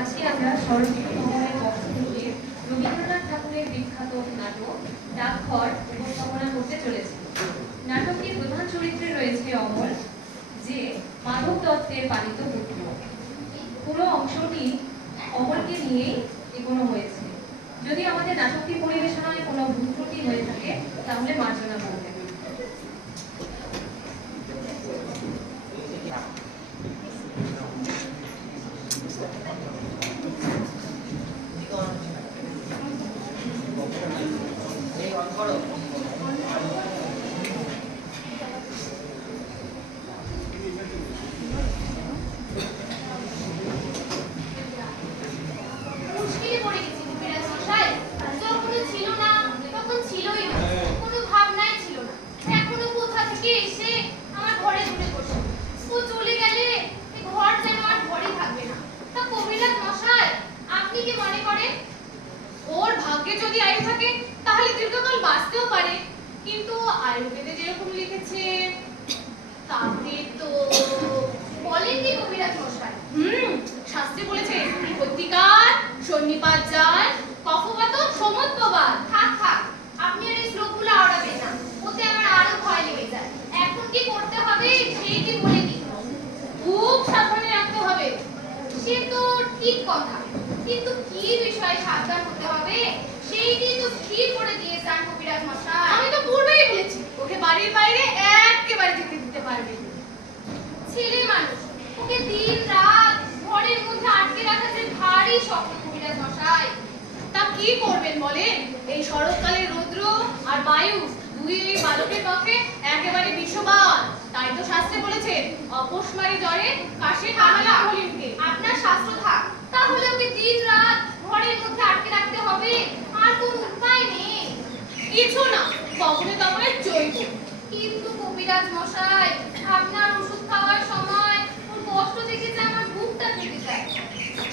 আজকে আমরা সরস্বতী মহলের পক্ষ থেকে রবীন্দ্রনাথ ঠাকুরের বিখ্যাত নাটক ডাকঘর উপস্থাপনা করতে চলেছি। নাটকটির প্রধান চরিত্রে রয়েছে অমল, যে মাধব দত্তের পালিত পুত্র। পুরো অংশটি অমলকে নিয়েই এগোনো হয়েছে। যদি আমাদের নাটকটি পরিবেশনায় কোনো ভুল ত্রুটি হয়ে থাকে তাহলে মার্জনা করবেন। কিন্তু আয়ুর্বেদে যেরকম লিখেছে তাতে তো বলেননি কবিরাজ মশাই। শাস্ত্রে বলেছে প্রতিকার সন্নিপাত যায় কফবাত সমত্ববাদ। থাক থাক, আপনি আর এই শ্লোকগুলো আওড়াবেন না, ওতে আমার আরো ভয় লেগে যায়। এখন কি করতে হবে সেইটি বলে দিন। খুব সাবধানে রাখতে হবে, সে তো ঠিক কথা, কিন্তু কি বিষয়ে সাবধান হতে হবে সেইটি তো স্থির করে দিয়েছেন কবিরাজ মশাই। আমি তো পূর্বেই বলেছি ওকে বাড়ির বাইরে একেবারে যেতে দিতে পারবে। ছেলে মানুষ, ওকে দিন রাত ঘরের মধ্যে আটকে রাখা যে ভারী শক্ত কবিরাজ মশাই। তা কি করবেন বলেন? এই শরৎকালের রৌদ্র আর বায়ু দুই এই বালকের পক্ষে একেবারে বিষবান। তাই তো শাস্ত্রে বলেছে অপস্মারী জ্বরে কাশে কামালা হলিনকে। আপনার শাস্ত্র থাক, তাহলে ওকে দিন রাত ঘরের মধ্যে আটকে রাখতে হবে, আর কোনো উপায় নেই। কিছু না, কখনো তবে জৈব। কিন্তু কবিরাজ মশাই, আপনার ওষুধ খাওয়ার সময় ওর কষ্ট দেখে যে আমার বুকটা ফেটে যায়।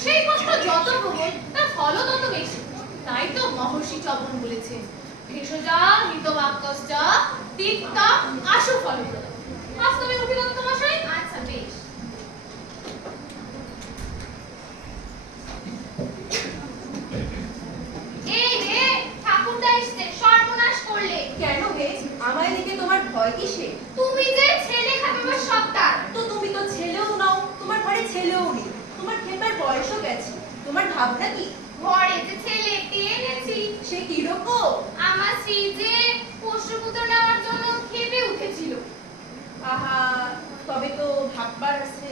সেই কষ্ট যত প্রবল তার ফলও তত বেশি। তাই তো মহর্ষি চবন বলেছেন ভেষজা মৃতবাক্যশ্চা তিক্তা আশু ফলপ্রদ। বাস্তবে অভিজ্ঞতা মশাই। আচ্ছা বেশ। এই রে, ঠাকুরদা এসেছে, সর্বনাশ করলে। কেন হে? আমায় দেখে তোমার ভয় কিসে? তুমি যে ছেলে খাবে সত্তার। তো তুমি তো ছেলেও নাও, তোমার ঘরে ছেলেও নেই, তোমার খেপার বয়সও গেছে, তোমার ভাবনা কি? ঘরে যে ছেলেটি এনেছি। সে কিরকম? আমার স্ত্রী যে পোষ্যপুত্র নেওয়ার জন্য খেপে উঠেছিল। আহা, তবে তো ভাববার আছে।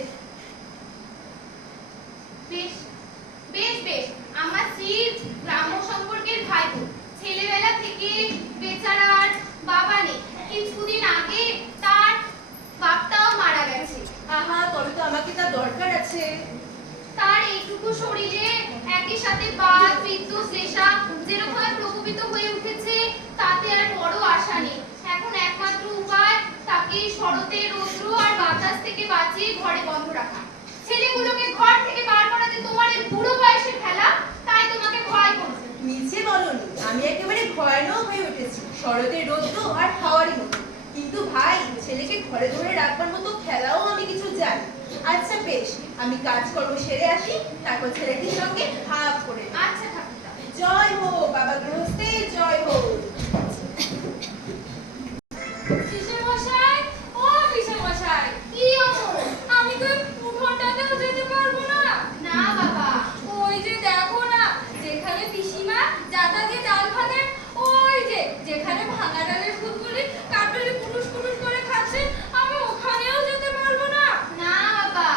বেশ বেশ বেশ, আমার স্ত্রী গ্রাম্য সম্পর্কের ভাইপো। ছেলেবেলা থেকে বেচারার বাবা নেই, কিছুদিন আগে তার বাপটাও মারা গেছে। আহা, তবে তো আমাকে তার দরকার আছে। তার এইটুকু শরীরে একই সাথে বাত পিত্ত শ্লেষা যেরকম প্রকোপিত হয়ে উঠেছে, তাতে আর বড় আশা নেই। এখন একমাত্র উপায় তাকে শরতের রৌদ্র আর বাতাস থেকে বাঁচিয়ে ঘরে বন্ধ রাখা। ছেলেগুলোকে ঘর থেকে বার করাতে তোমার এই বুড়ো বয়সে ফেলা, তাই তোমাকে ভয় করছে। মিছে বলনি, আমি একেবারে ভয়ানক হয়ে উঠেছি, শরতের রৌদ্র আর হাওয়ারই মতো। কিন্তু ভাই, ছেলেকে ঘরে ধরে রাখবার মতো খেলাও আমি কিছু জানি। আচ্ছা বেশ, আমি কাজকর্ম সেরে আসি, তারপর ছেলেটির সঙ্গে ভাব করে। আচ্ছা ঠাকুরদা। জয় হো বাবা গৃহস্থে, জয় হো। মশাই, ও মশাই, কি অমর? আমি তো উঠোনটাতেও যেতে পারবো না। না বাবা, ওই যে দেখো না, যেখানে পিসিমা জাতা দিয়ে ডাল ভাঙে, ওই যে যেখানে ভাঙা ডালের ফুলগুলি কাটলি কুটুস কুটুস করে খাচ্ছে, আমি ওখানেও যেতে পারবো না। না বাবা,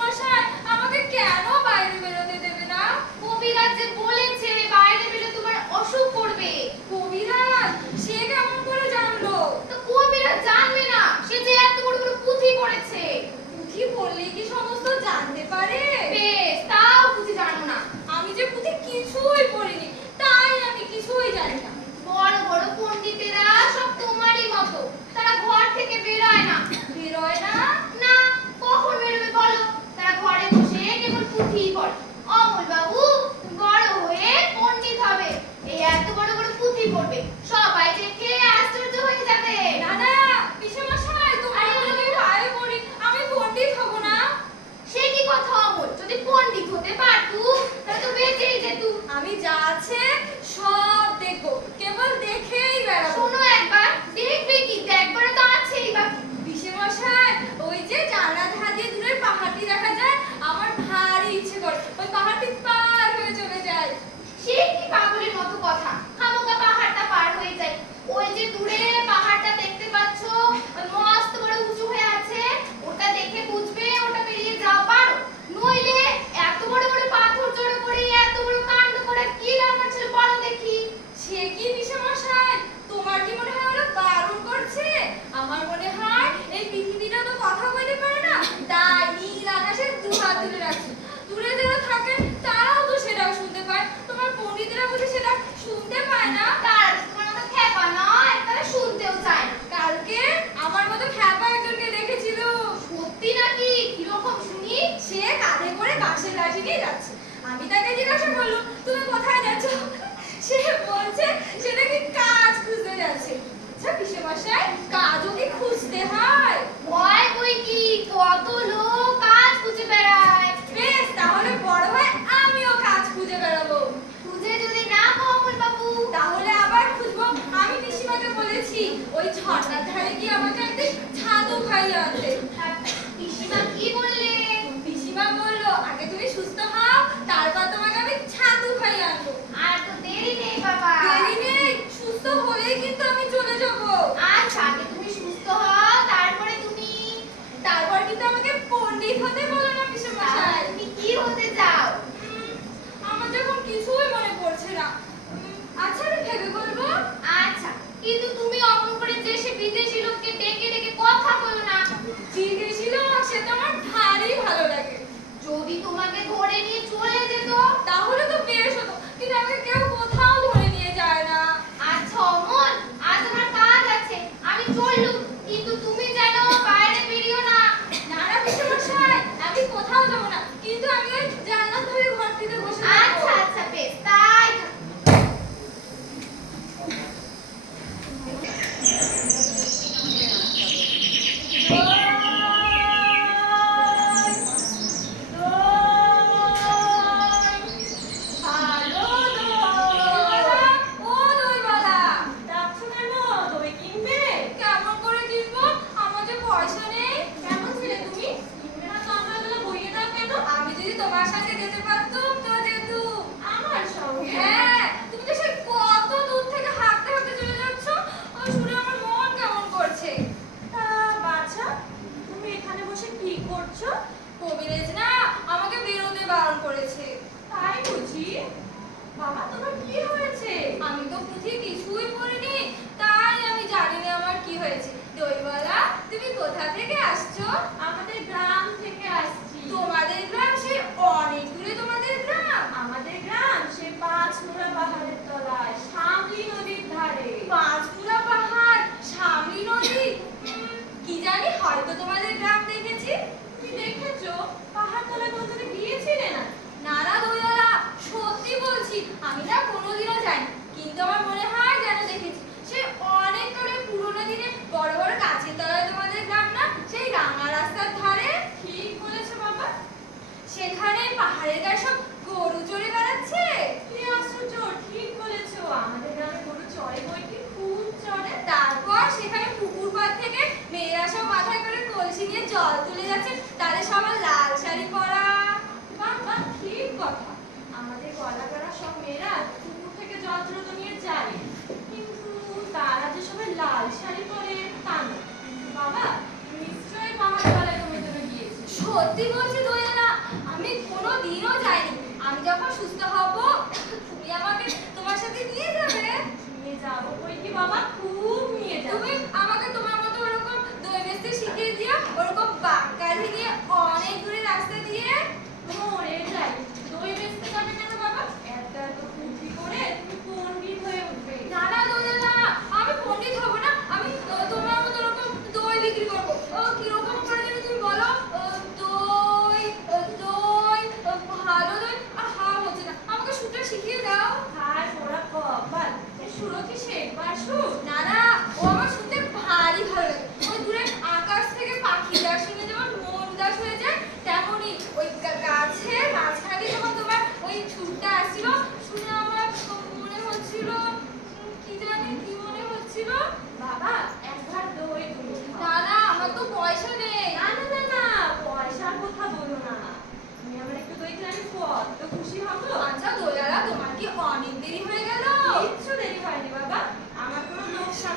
মশাই আমাকে কেন বাইরে বেরোতে দেবে না? কবিরাজ যে বলেছে বাইরে বেরোলে তোমার অসুখ করবে। বলছে সেটা শুনতে পায় না? তারা যে তোমার মতো খ্যাপা নয়, তারা শুনতেও চায় না। কালকে আমার মতো খ্যাপা একজনকে দেখেছিল। সত্যি নাকি? কিরকম শুনি? সে কাঁধে করে বাঁশের লাঠি নিয়ে যাচ্ছে। আমি তাকে জিজ্ঞাসা করলাম, তুমি কোথায় যাচ্ছ? সে বলছে সে নাকি কাজ খুঁজতে যাচ্ছে। আচ্ছা পিসেমশাই, কাজও কি খুঁজতে হয়? হয় বই কি, কত লোক কাজ খুঁজে বেড়ায়। বেশ, তাহলে বড় হয় আমিও কাজ খুঁজে বেড়াবো। খুঁজে যদি না পাও অমল বাবু, তাহলে আবার খুঁজবো। আমি পিসিমাকে বলেছি ওই ঝর্ণার ধারে গিয়ে আমাকে একদিন ছাতু খাইয়ে আনতে। পিসিমা কি বললে? পিসিমা বললো আগে তুমি সুস্থ হও, তারপর তোমাকে আমি ছাতু খাইয়ে আনবো। আর তো দেরি নেই বাবা। দেরি নেই, সুস্থ হলেই কিন্তু আমি চলে যাবো। আচ্ছা, আগে তুমি সুস্থ হও, তারপরে তুমি। তারপর কিন্তু আমাকে পণ্ডিত হতে বলো না পিসেমশাই। তুমি কি হতে চাও? আমার যখন কিছুই মনে পড়ছে না। আচ্ছা আমি ভেবে বলবো। আচ্ছা, কিন্তু তুমি অমন করে যে সে বিদেশি লোককে ডেকে ডেকে কথা বলো না। বিদেশি লোক, সে তো আমার ভারী ভালো লাগে। যদি তোমাকে ধরে নিয়ে চলে যেত? তাহলে তো বেশ হতো, কিন্তু আমাকে কেউ কোথাও ধরে নিয়ে যায় না। আচ্ছা অমল, আজ আমার কাজ আছে, আমি চললুম, কিন্তু তুমি যেন বাইরে বেরিও না। না না পিসেমশাই, আমি কোথাও যাবো না, কিন্তু আমি ওই জানলা ধরে ঘর থেকে বসে থাকবো। আচ্ছা আচ্ছা, বেশ তাই থাক। হ্যাঁ, তুমি তো সেই কত দূর থেকে হাঁটতে হাঁটতে চলে যাচ্ছ, শুনে আমার মন কেমন করছে। তা বাছা, তুমি এখানে বসে কি করছো? কবিরাজ না আমাকে বেরোতে বারণ করেছে। তাই বুঝি? বাবা তোমার কি হয়েছে? আমি তো পুঁথি কিছুই পড়িনি, তাই আমি জানি না আমার কি হয়েছে। দইওয়ালা, তুমি কোথা থেকে আসছো? আমাদের গ্রাম থেকে আসছি। তোমাদের গ্রাম? সে অনেক দূরে তোমাদের গ্রাম? আমাদের গ্রাম সে পাঁচমুড়া পাহাড়ের তলায়, শামলি নদীর ধারে। পাঁচমুড়া পাহাড়, শামলি নদী? কি জানি, হয়তো তোমাদের গ্রাম দেখেছি। কি দেখেছো? পাহাড় তলায় কোথাও গিয়েছিলে না? না না দইওয়ালা, সত্যি বলছি, আমি না কোনোদিনও যাইনি, কিন্তু আমার মনে হয় যেন দেখেছি। সে অনেক করে পুরোনো দিনে বড় বড় গাছের তলায় তোমাদের গ্রাম না, সেই রাঙা রাস্তার ধারে। ঠিক বলেছো বাবা, সেখানে পাহাড়ের গায়ে সব গরু চড়ে বেড়াচ্ছে। কি আশ্চর্য, ঠিক বলেছো, আমাদের গ্রামে গরু চড়ে বইকি, খুব চড়ে। তারপর সেখানে পুকুর পাড় থেকে মেয়েরা সব মাথায় করে কলসি নিয়ে জল তুলে যাচ্ছে, তাদের সবার লাল শাড়ি পরা। বাহ বাহ, ঠিক কথা, আমাদের গলাগাড়া সব মেয়েরা পুকুর থেকে জল তুলে নিয়ে যায়, কিন্তু তারা যে সবাই লাল শাড়ি পরে তা না। বাবা নিশ্চয়ই পাহাড় তলায় তোমার জন্য গিয়েছে। সত্যি বলছি দইয়ালা, আমি কোনোদিনও যাইনি। আমি যখন সুস্থ হব তুমি আমাকে তোমার সাথে নিয়ে যাবে? নিয়ে যাবো বই কি বাবা, খুব নিয়ে যাবো। তুমি আমাকে তোমার মতো ওরকম দই বেচতে শিখিয়ে দিও, ওরকম বাঁকালি দিয়ে অনেক দূরে রাস্তা দিয়ে। মরে যাই, দই বেচতে যাবে কেন বাবা? এত এত বুদ্ধি করে তুমি পণ্ডিত হয়ে উঠবে। না না দইয়ালা, আমি পণ্ডিত হব না, আমি তোমার মতো ওরকম দই বিক্রি করবো। কিরকম করে দেবে তুমি বলো? দই দই ভালো দই হা হচ্ছে না, আমাকে সুরটা শিখিয়ে দাও। হায় ওরা কপাল, সুরো কি শেখবার সুর? না না, ও আমার শুনতে ভারী ভালো লাগে। ওই দূরে আকাশ থেকে পাখিরা শুনে যেমন মন উদাস হয়ে যায়, তেমনি ওই গাছের মাঝখানে দিয়ে যখন তোমার ওই সুরটা আসছিল, শুনে আমার মনে হচ্ছিল, কি জানি কি মনে হচ্ছিল। বাবা একবার দই তুমি। না না, আমার তো পয়সা নেই। না না না না, পয়সার কথা বলো না, তুমি আমার একটু দই দিলে আমি কত খুশি হব। আচ্ছা দইয়ালা, তোমার কি অনেক দেরি হয়ে গেল? কিচ্ছু দেরি হয়নি বাবা, আমার কোনো লোকসান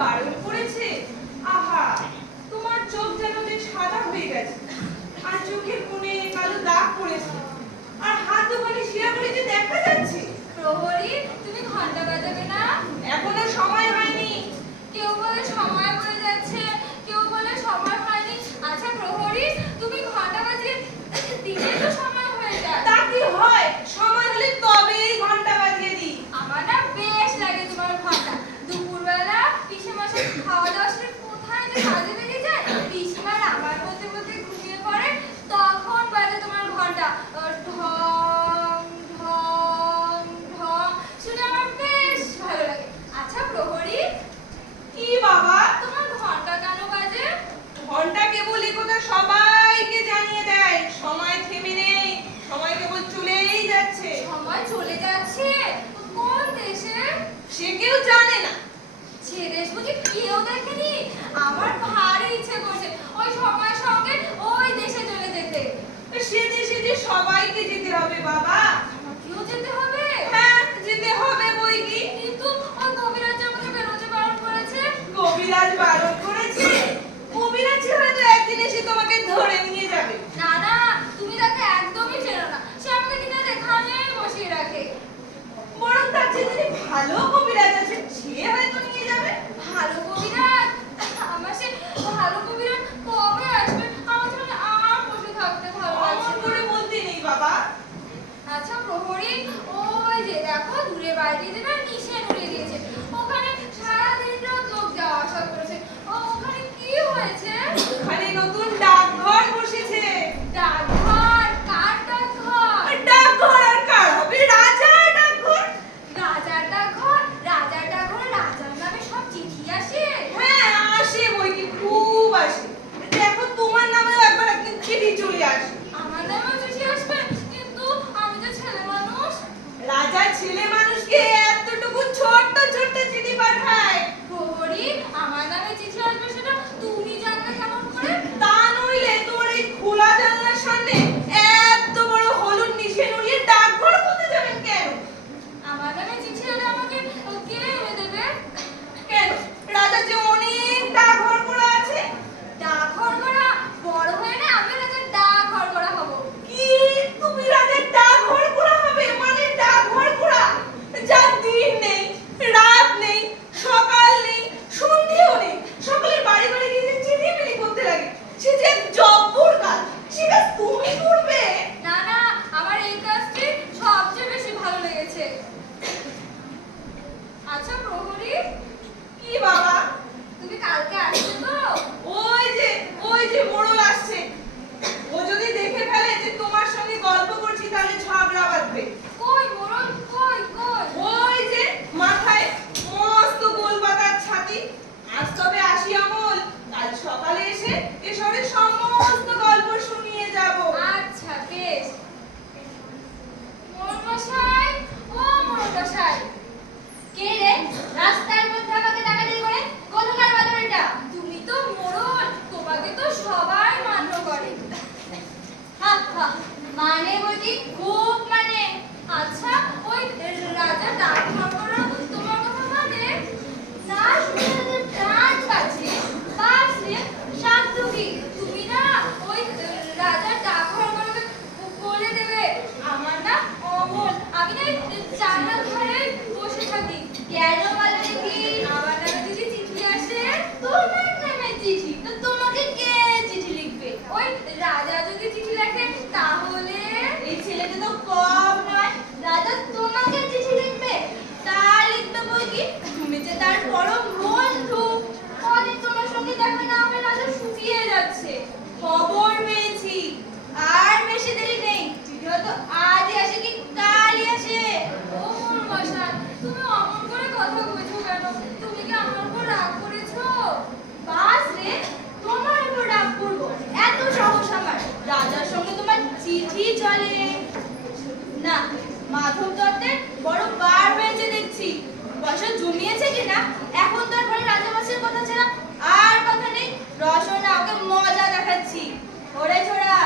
বারণ করেছে? আহা, তোমার চোখ যেন যে সাদা হয়ে গেছে, আর চোখের কোণে কালো দাগ পড়েছে, আর হাত ওখানে শিরাগুলি যে দেখা যাচ্ছে। প্রহরী, তুমি ঘন্টা বাজাবে না? এখনো সময় হয়নি। কেউ বলে সময় পড়ে যাচ্ছে, কেউ বলে সময় হয়নি। আচ্ছা প্রহরী, তুমি ঘন্টা বাজিয়ে দিলে তো সময় হয়ে যায়। তা কি হয়? সময় হলে তবেই ঘন্টা বাজিয়ে দিই। আমার না বেশ লাগে তোমার ঘন্টা। দুপুরবেলা পিসেমাশাই খাওয়া দাওয়া সেরে কোথায় যে কাজে বেরিয়ে যায়, পিসিমার আমার মধ্যে মধ্যে ঘুমিয়ে পড়ে, তখন বাজে তোমার ঘন্টা। ঢং ঢং ঢং শুনে আমার বেশ ভালো লাগে। আচ্ছা প্রহরী, কি বাবা? তোমার ঘন্টা কেন বাজে? ঘন্টা কেবল একথা সবাইকে জানিয়ে দেয়, সময় থেমে নেই, সময় কেবল চলেই যাচ্ছে। সময় চলে যাচ্ছে? কোন দেশে? সে কেউ জানে না। সে দেশ বুঝি কেউ দেখেনি? আমার ভারী ইচ্ছে করছে ওই সময়ের সঙ্গে ওই দেশে চলে যেতে। সে দেশে যে সবাইকে যেতে হবে বাবা। আমাকেও যেতে হবে? হ্যাঁ, যেতে হবে বই কি। কিন্তু ওই কবিরাজ আমাকে বেরোতে বারণ করেছে। কবিরাজ বারণ করেছে? কবিরাজ হয়তো একদিন এসে তোমাকে ধরে নিয়ে যাবে। না না, তুমি তাকে একদমই চেনো না। সে আমাকে কিনা এখানেই বসিয়ে রাখে। বরং তার যে যিনি ভালো কবিরাজ আছে, সে হয়তো নিয়ে যাবে। ভালো কবিরাজ? আমার সে ভালো কবিরাজ কবে আসবে? আমার তো মানে আর বসে থাকতে ভালো অমন লাগছে করে না। বলতে নেই বাবা। আচ্ছা প্রহরী, ওই যে দেখো দূরে বাইরে না নিশান উড়ে দিয়েছে, ওখানে সারাদিন রাত লোক যাওয়া আসা করেছে। ওখানে কি হয়েছে? ওখানে নতুন ডাকঘর বসেছে। ডাকঘর? কার ডাকঘর? ডাকঘর আর কার হবে? রাজার ডাকঘর। রাজার ডাকঘর? রাজার ডাকঘরে রাজার নামে সব চিঠি আসে? হ্যাঁ, আসে বই কি, খুব আসে। দেখো তোমার নামেও একবার একদিন চিঠি চলে আসে। আমার নামেও চিঠি আসবে? কিন্তু আমি তো ছেলে মানুষ। রাজা ছেলে মানুষকে এতটুকু ছোট্ট ছোট্ট চিঠি পাঠায়। প্রহরী, আমার নামে চিঠি আসবে সেটা তুমি জানলে কেমন করে? তা নইলে তোমার এই খোলা জানলার সামনে এত বড় হলুদ নিশে নুড়িয়ে ডাকঘর করতে যাবেন কেন? আমার নামে চিঠি এলে আমাকে কে এনে দেবে? কেন? রাজা যে অনেক ডাকঘর করা আছে। ডাকঘর করা? বড় হয়ে না আমি রাজার ডাকঘর করা হব। কি? তুমি রাজার ডাকঘর করা হবে? মানে ডাকঘর করা যার দিন নেই, রাত নেই, সকাল নেই, সন্ধ্যেও নেই, সকলের বাড়ি বাড়ি গিয়ে যে চিঠি বিলি করতে লাগে, সে যে এক জব্বর কাজ। সে কাজ তুমি করবে? না না, আমার এই কাজটি সবচেয়ে বেশি ভালো লেগেছে। আচ্ছা প্রহরী, কি বাবা? তুমি কালকে আসবে তো? ওই যে মোড়ল আসছে। ও যদি দেখে ফেলে যে তোমার সঙ্গে গল্প করছি, তাহলে ঝগড়া বাঁধবে। কই মোড়ল, কই কই? ওই যে মাথায় মস্ত গোল পাতার ছাতি। আজ তবে আসি আমল, কাল সকালে এসে এ শহরের সমস্ত গল্প শুনিয়ে যাব। আচ্ছা বেশ। মোড়ল মশাই, ও মোড়ল মশাই। কে রে? রাস্তার মধ্যে আমাকে ডাকাডাকি করে? কোথাকার বাদর এটা? তুমি তো মোড়ল, তোমাকে তো সবাই মান্য করে। হা হা, মানে বলি খুব মানে। আচ্ছা ওই রাজা ডাকঘর করা তোমার কথা মানে? না শুনে প্রাণ বাঁচলে বাঁচলে শান্ত কি? তুমি না ওই রাজার ডাকঘর করাকে বলে দেবে। আমার না অমল, আমি না জানলার ধারে বসে থাকি। কেন বলো দেখি? আমার নামে যদি চিঠি আসে? তোমার নামে চিঠি? তো তোমাকে কে চিঠি লিখবে? ওই রাজা যদি চিঠি লেখে তাহলে? এই ছেলেটা তো কম নয়, রাজা তোমাকে চিঠি লিখবে? তা লিখবে বই কি, তুমি যে তার পরম বন্ধু। অনেক তোমার সঙ্গে দেখা না হয়ে রাজা শুকিয়ে যাচ্ছে। খবর পেয়েছি, আর বেশি দেরি নেই, চিঠি হয়তো আজই আসে কি কালই আসে। ও মশাই, তুমি অমন করে কথা কইছো কেন? তুমি কি আমার উপর রাগ করেছো? বাস রে, তোমার উপর রাগ করবো? এত সাহস আমার? রাজার সঙ্গে তোমার চিঠি চলে না? মাধব দত্তের বড় বার হয়েছে দেখছি, পয়সা জমিয়েছে কিনা। এখন তো আর ঘরে রাজাবাসীর কথা ছাড়া আর কথা নেই। রসনা ওকে মজা দেখাচ্ছি। ওরে ছোড়া,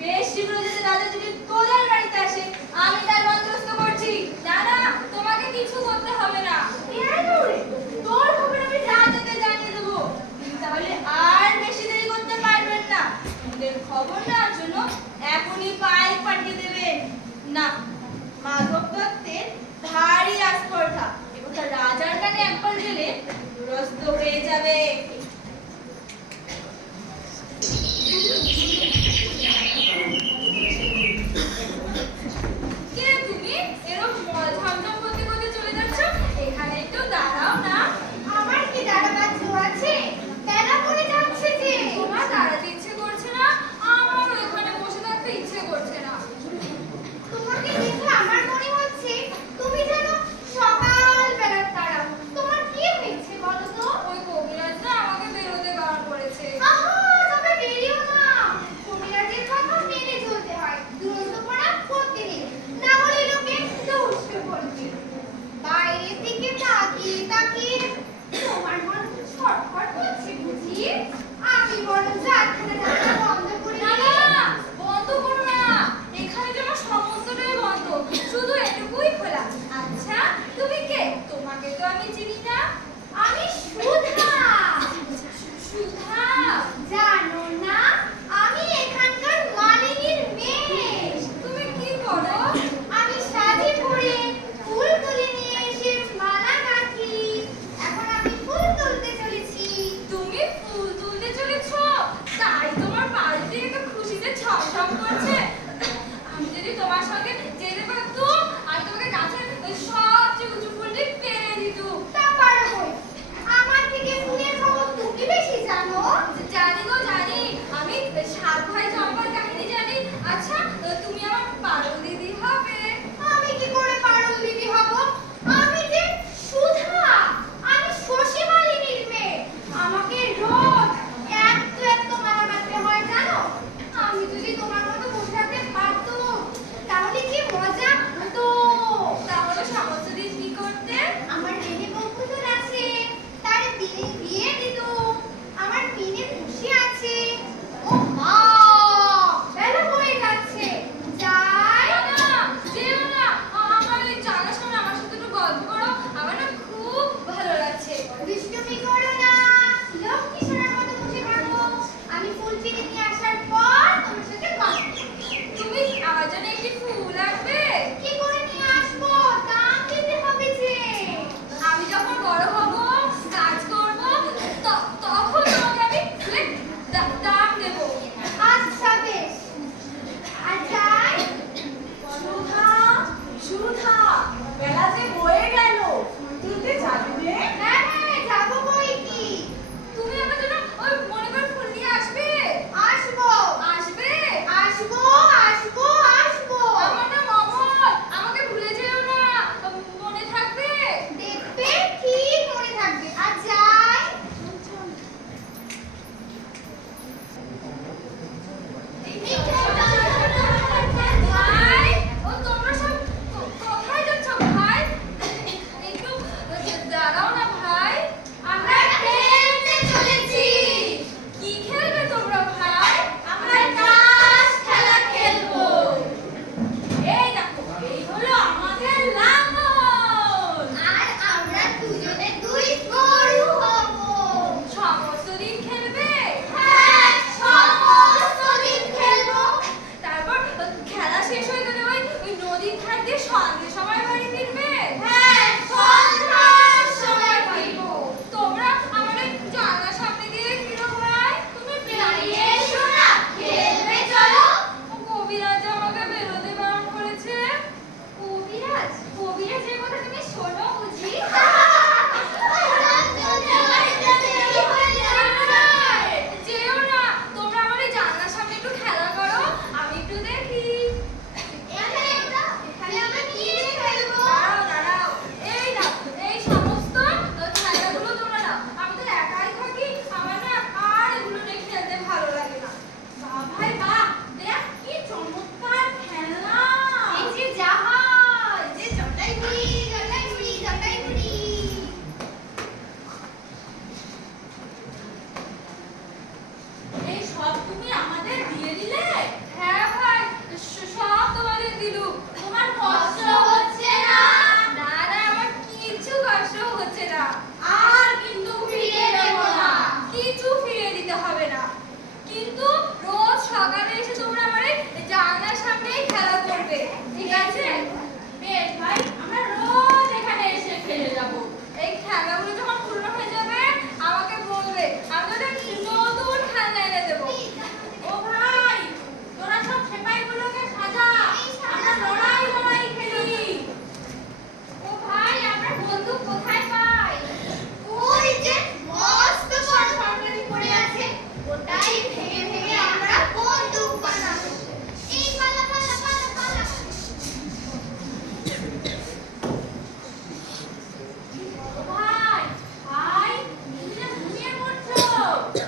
বেশ শীঘ্র যদি রাজা যদি তোদের বাড়িতে আসে, আমি তার বন্দোবস্ত করছি। না না, তোমাকে কিছু করতে হবে না। কেন রে? তোর খবর আমি রাজাকে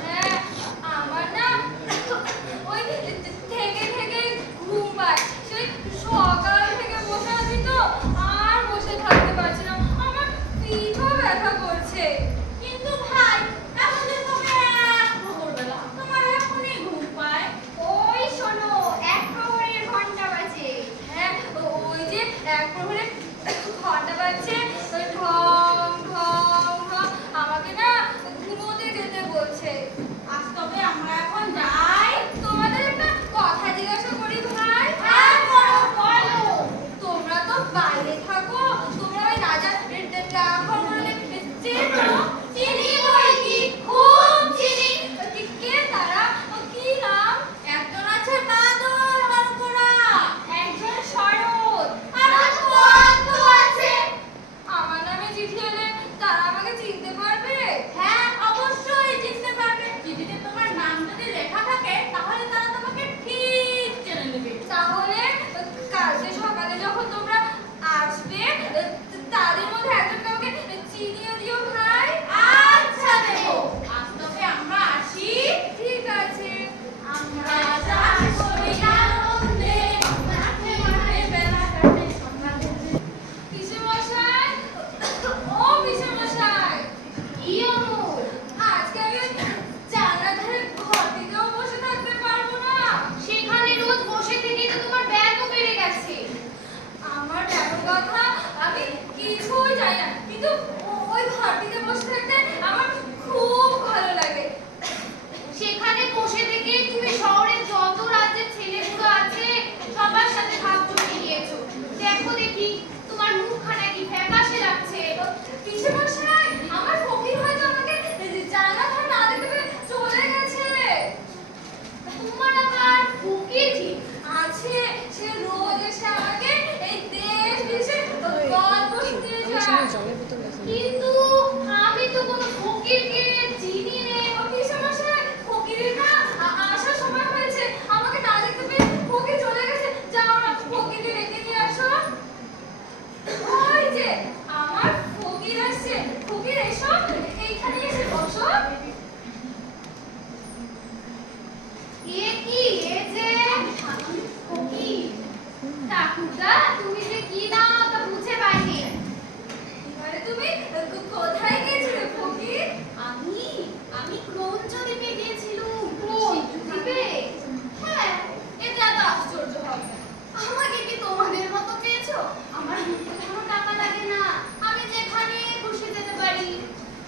হ্যাঁ, আমার না ওই থেকে থেকে ঘুম পায়। সেই সকাল থেকে বসে আছি তো, আর বসে থাকতে পারছি না। আমার পিঠও ব্যথা করছে। কিন্তু ভাই, এখন যে তুমি এক প্রহরবেলা, তোমার এখনই ঘুম পায়। ওই শোনো, এক প্রহরের ঘন্টা বাজে। হ্যাঁ, ওই যে এক প্রহরের ঘন্টা বাজছে, ওই ঢং ঢং ঢং, আমাকে না ঘুমোতে যেতে বলছে। আজ তবে আমরা এখন যাই। তোমাদের একটা কথা জিজ্ঞাসা করি ভাই। হ্যাঁ, বলো বলো। তোমরা তো বাইরে থাকো, তোমরা ওই রাজা ডাকঘর বলে চেনো? চিনি বই কি, খুব চিনি। কে তারা? কি নাম? একজন আছে বাদল হরকরা, একজন শরৎ, আর কত আছে। আমার নামে চিঠি এলে তারা আমাকে চিনতে পারবে? হ্যাঁ, অবশ্যই চিনতে পারবে। চিঠিতে তোমার নাম যদি লেখা থাকে তাহলে তারা তোমাকে ঠিক চেনে নেবে। তাহলে কালকে সকালে যখন তোমরা আসবে, তাদের মধ্যে একজনকে আমাকে চিনিয়ে দিও ভাই। আচ্ছা দেবো। আজ তবে আমরা আসি। ঠিক আছে। আমরা যাচ্ছি আনন্দে, মাঠে মাঠে বেলা কাটে সন্ধ্যা হতে। পিসেমশাই, ও পিসেমশাই। কি অমল? আজকে আমি ওই জানলার ধারে ঘরটিতেও বসে থাকতে পারবো না। সেখানে রোজ বসে থেকেই তো তোমার ব্যায়ামও বেড়ে গেছে। আমার ব্যায়ামের কথা আমি কিছুই জানি না, কিন্তু ওই ঘরটিতে বসে থাকতে আমার খুব ভালো লাগে। সেখানে বসে থেকে তুমি শহরের যত রাজ্যের ছেলেগুলো আছে সবার সাথে ভাব জমিয়ে নিয়েছো। দেখো দেখি, তোমার মুখখানা কি ফ্যাকাশে লাগছে। পিসেমশাই, আমার ফকির হয়তো আমাকে জানলা ধার না দেখতে পেয়ে চলে গেছে। তোমার আবার ফকির কি আছে? সে রোজ এসে আমাকে এই দেশ বিদেশের গল্প শুনিয়ে যায়। কিন্তু আমি তো কোনো ফকিরকে চিনি নে। ও পিসেমশাই, ফকিরের না আসার সময় হয়েছে। আমাকে না দেখতে পেয়ে ফকির চলে গেছে। যাও না, ফকিরকে ডেকে নিয়ে আসো। ওই যে আমার ফকির আসছে। ফকির এসো, এইখানে এসে বসো। এ কি, এ যে ফকির। ঠাকুরদা, তুমি যে কি নাও তা বুঝে পাইনি। এবারে তুমি কোথায় গিয়েছিলে ফকির? আমি ক্রৌঞ্চদ্বীপে গিয়েছিলাম। ক্রৌঞ্চদ্বীপে? হ্যাঁ, এটা তো আশ্চর্য হবে না। আমাকে কি তোমাদের মতো পেয়েছো? আমার মুখে কোনো টাকা লাগে না, আমি যেখানে খুশি যেতে পারি।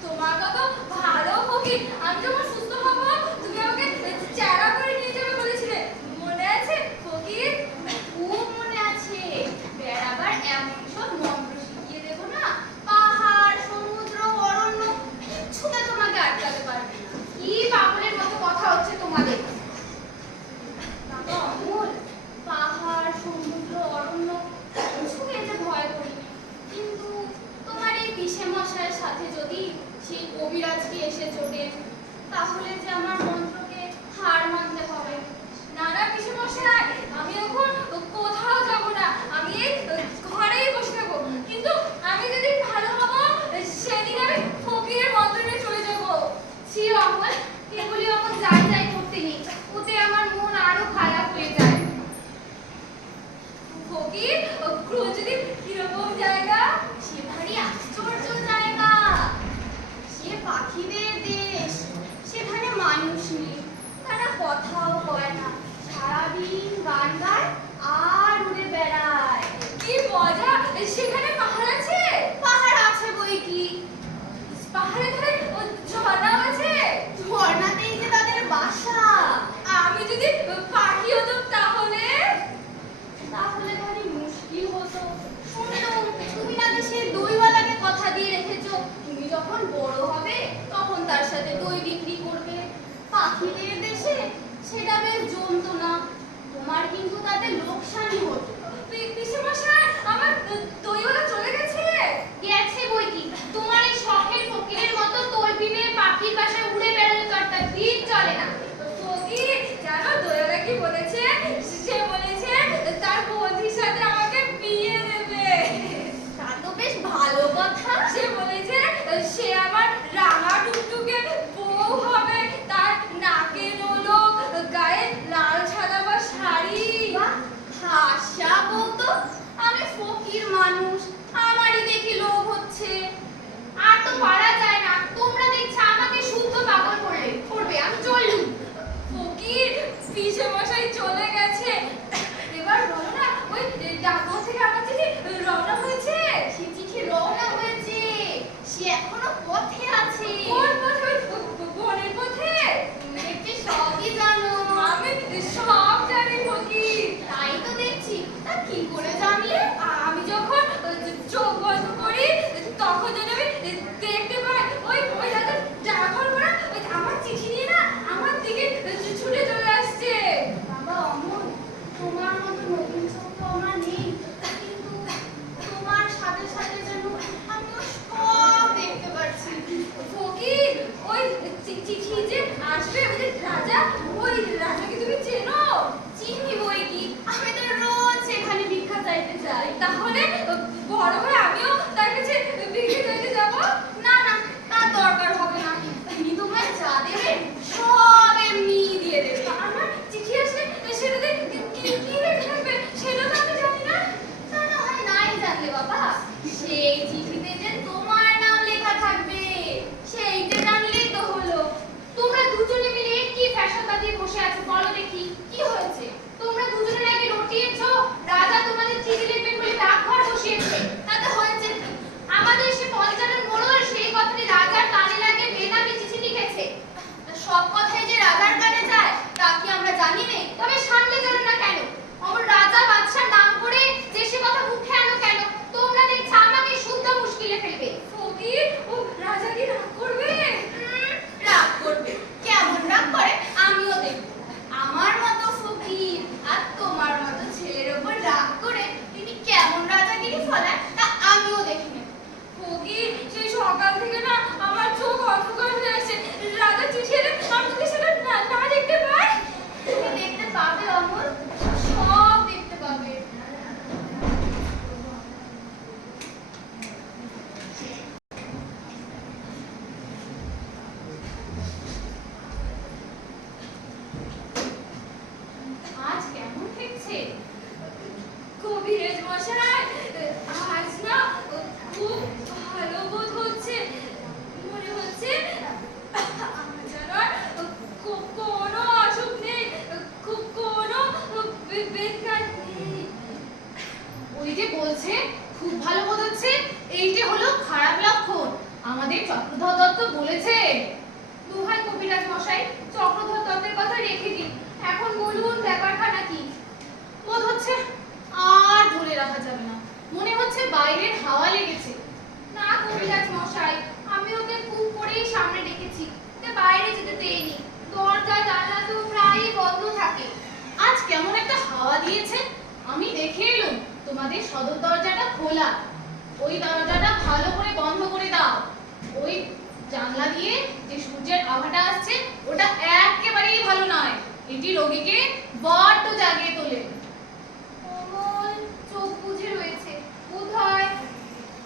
তোমার কত ভালো ফকির। আমি যখন সুস্থ হবো তুমি আমাকে চারা করে নিয়ে যাবে বলেছিলে, মনে আছে ফকির? খুব মনে আছে। বেড়াবার এমন সব মন্ত্র শিখিয়ে দেবো না, পাহাড় সমুদ্র অরণ্য কিচ্ছুতে তোমাকে আটকাতে পারবে না। কি পাগলের মতো কথা হচ্ছে তোমাদের। বাবা অমল, পাহাড় সমুদ্র অরণ্য কিছু পেতে ভয় করি, কিন্তু তোমার এই পিসেমশাইয়ের সাথে যদি সেই কবিরাজটি এসে জোটে তাহলে যে আমার মন্ত্রকে হার মানতে হবে। না না পিসেমশাই, আমি এখন কোথাও যাব না, আমি এই ঘরেই বসে থাকবো। কিন্তু আমি যদি ভালো হব সেদিন আমি ফকিরের মন্ত্র নিয়ে চলে যাবো। ছি অমল, এগুলি অমল যাই যাই করতে নেই, ওতে আমার মন আরো খারাপ হয়ে যায়। ফকির, ক্রৌঞ্চদ্বীপ কিরকম জায়গা? সে ভারী আশ্চর্য জায়গা। সে পাখিদের দেশ। সেখানে মানুষ নেই, তারা কথাও কয় না, সারাদিন গান গায় আর উড়ে বেড়ায়। কি মজা! সেখানে পাহাড় আছে? পাহাড় আছে বই কি। পাহাড়ে ধারে ঝর্ণাও আছে? ঝর্ণাতেই যে তাদের বাসা। আমি যদি পাখি হতাম তাহলে? তাহলে ভারী মুশকিল হতো। শুনলাম তুমি নাকি সে দইওয়ালাকে কথা দিয়ে রেখেছো, তুমি যখন বড় হবে তখন তার সাথে দই বিক্রি করবে। পাখিদের দেশে সেটা বেশ জমতো না, তোমার কিন্তু তাতে লোকসানই হতো। পিসেমশাই, আমার দইওয়ালা চলে গেছে? গেছে বই কি। তোমার এই শখের ফকিরের মতো তলপিনে পাখির বাসায় উড়ে বেড়ালে তো আর তার দিন চলে না। ফকির জানো দইওয়ালা কি বলেছে? সে বলেছে তার বন্ধুর সাথে আমাকে বিয়ে দেবে। তা তো বেশ ভালো কথা। সে বলেছে সে আমার রাঙা টুকটুকে বউ হবে। হচ্ছে আর ধরে রাখা যাবে না, মনে হচ্ছে বাইরের হাওয়া লেগেছে। না কবিরাজ মশাই, আমি ওকে খুব করেই সামনে রেখেছি, ওকে বাইরে যেতে দেইনি। দরজা জানলা তো প্রায়ই বন্ধ থাকে। আজ কেমন একটা হাওয়া দিয়েছে, আমি দেখে এলুম তোমাদের সদর দরজাটা খোলা। ওই দরজাটা ভালো করে বন্ধ করে দাও। ওই জানলা দিয়ে যে সূর্যের আভাটা আসছে ওটা একেবারেই ভালো নয়, এটি রোগীকে বড্ড জাগিয়ে তোলে। অমল চোখ বুজে রয়েছে, বোধহয়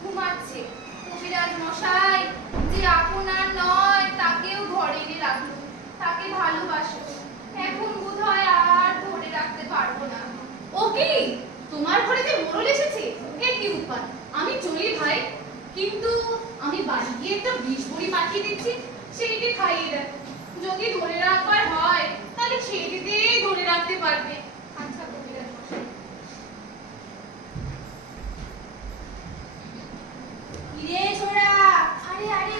ঘুমাচ্ছে। কবিরাজ মশাই, যে আপনার নয় তাকেও ঘরে এনে রাখলো, তাকে ভালোবাসো, এখন বোধহয় আর ধরে রাখতে পারবো না। ও কি তোমার ঘরে যে মোড়ল এসেছে, এ কি উৎপাত! আমি চলি ভাই, কিন্তু আমি বাড়ি গিয়ে একটা বিষ বড়ি পাঠিয়ে দিচ্ছি, সেইটি খাইয়ে দেয়। যদি ধরে রাখবার হয় তাহলে সেইটিতেই ধরে রাখতে পারবে। আচ্ছা কবিরাজ মশাই। কিরে ছোড়া? আরে আরে,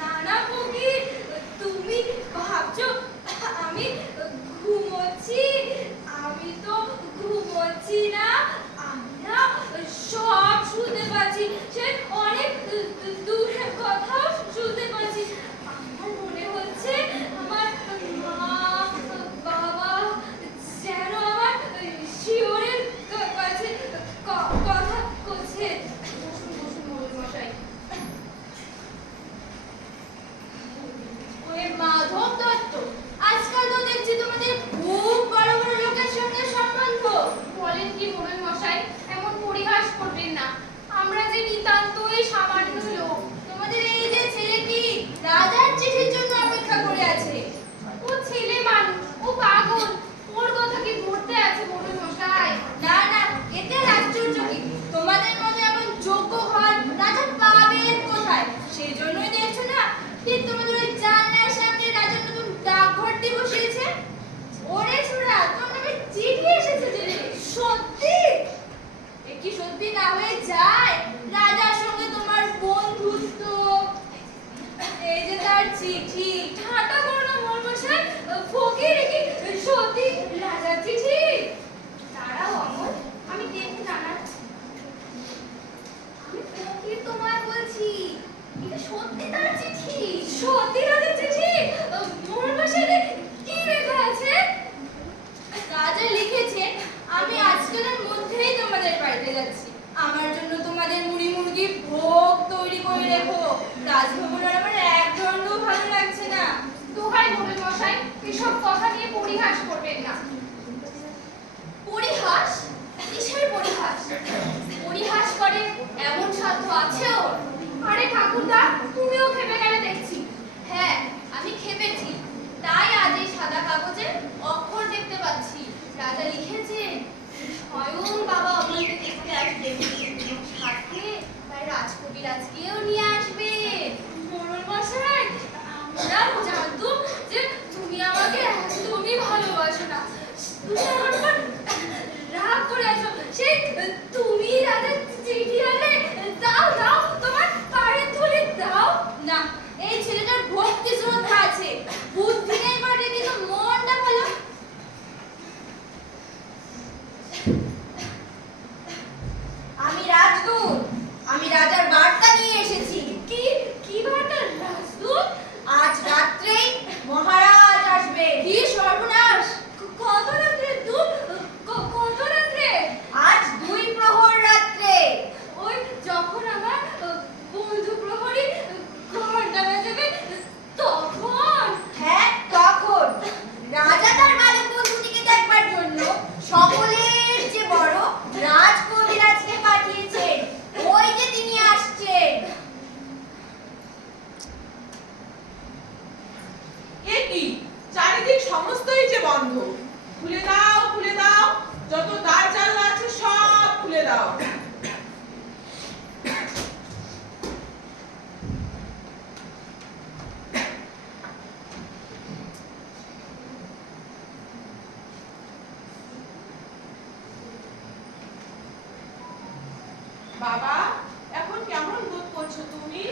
না না ফকির, তুমি ভাবছো আমি ঘুমোচ্ছি? আমি তো ঘুমোচ্ছি না, আমি না সব শুনতে পাচ্ছি, সে অনেক দূরের কথাও শুনতে পাচ্ছি। আমার মনে হচ্ছে আমার মা বাবা যেন আমার শিওরের কাছে কথা করছে। বসুন বসুন মোড়ল মশাই। ওই মাধব দত্ত, আজকাল তো দেখছি তোমাদের খুব বড় বড় লোকের সঙ্গে সম্বন্ধ। বলেন কি মোড়ল মশাই, এমন পরিহাস করবেন না, আমরা যে নিতান্তই সামান্য লোক। তোমাদের এই যে ছেলেটি রাজার চিঠির জন্য অপেক্ষা করে আছে। ও ছেলে মানুষ, ও পাগল, ওর কথা কি ধরতে আছে মোড়ল মশাই? না না, এতে আর আশ্চর্য কি? তোমাদের মতো এমন যোগ্য ঘর রাজা পাবেন কোথায়? সেই জন্যই দেখছো না, ঠিক তোমাদের ওই জানলার সামনে রাজার নতুন ডাকঘরটি বসিয়েছে। ওরে ছোড়া, তোমার নামে চিঠি এসেছে যে? সত্যি? এ কি সত্যি না হয়ে যায়? রাজার সঙ্গে তোমার বন্ধুত্ব, এই যে তার চিঠি। ঠাট্টা করো না মর্মশাই, ফকির, এ কি সত্যি রাজার চিঠি? দাঁড়াও অমল, আমি দেখে জানাচ্ছি। আমি ফকির তোমায় বলছি, এটা সত্যি তার চিঠি। সত্যি রাজার চিঠি? মর্মশাই, কি লেখা আছে? রাজা লিখেছে, আমি আজকালের মধ্যেই তোমাদের বাড়িতে যাচ্ছি, আমার জন্য তোমাদের মুড়ি মুরগি ভোগ তৈরি করে রেখো। রাজভবনের আমার এক দণ্ড ভালো লাগছে না। দোহাই মোড়ল মশাই, এসব কথা নিয়ে পরিহাস করবেন না। পরিহাস? কিসের পরিহাস? পরিহাস করে এমন সাধ্য আছে ওর? আরে ঠাকুরদা, তুমিও খেপে গেলে দেখছি। হ্যাঁ, আমি খেপেছি, তাই আজ এই সাদা কাগজে অক্ষর দেখতে পাচ্ছি। রাজা লিখেছে স্বয়ং বাবা অমলকে দেখতে আসবে, সাথে তাই রাজকবিরাজকেও নিয়ে আসবে। মোড়ল মশাই, আমরা জানতুম যে তুমি আমাকে একদমই ভালোবাসো না, তুমি আমার উপর রাগ করে আছো। সেই তুমি রাজার চিঠি আনলে, দাও দাও, তোমার পায়ের ধুলি দাও না। এই ছেলেটার ভক্তি শ্রদ্ধা আছে, বুদ্ধি নেই বটে, কিন্তু মনটা ভালো। আমি রাজদূত, আমি রাজার বার্তা নিয়ে এসেছি। কি কি বার্তা রাজদূত? আজ রাত্রেই মহারাজ আসবে। কি সর্বনাশ! কত রাত্রে দূত? কত রাত্রে? আজ 2 প্রহর রাত্রে। ওই যখন আমার বন্ধু প্রহরী ঘন্টা বাজাবে তখন? হ্যাঁ, তখন। রাজা তার বালক বন্ধুটিকে দেখবার জন্য সকলের যে বড় রাজকবিরাজকে পাঠিয়েছেন। ওই যে তিনি আসছেন। এ কি, চারিদিক সমস্তই যে বন্ধ। খুলে দাও, খুলে দাও, যত দ্বার জানলা আছে সব খুলে দাও। বাবা, এখন কেমন বোধ করছো তুমি?